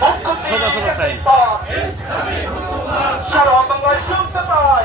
পথ সারা বাংলায় শুনতে পাই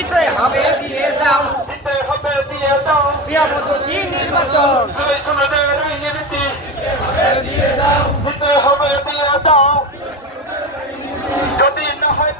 দিতে হবে দিয়ে দাও। দিতে হবে দিয়ে দাও। প্রিয় বন্ধু দিন নির্বাচন? দিয়ে দাও। দিতে হবে যদি না হয়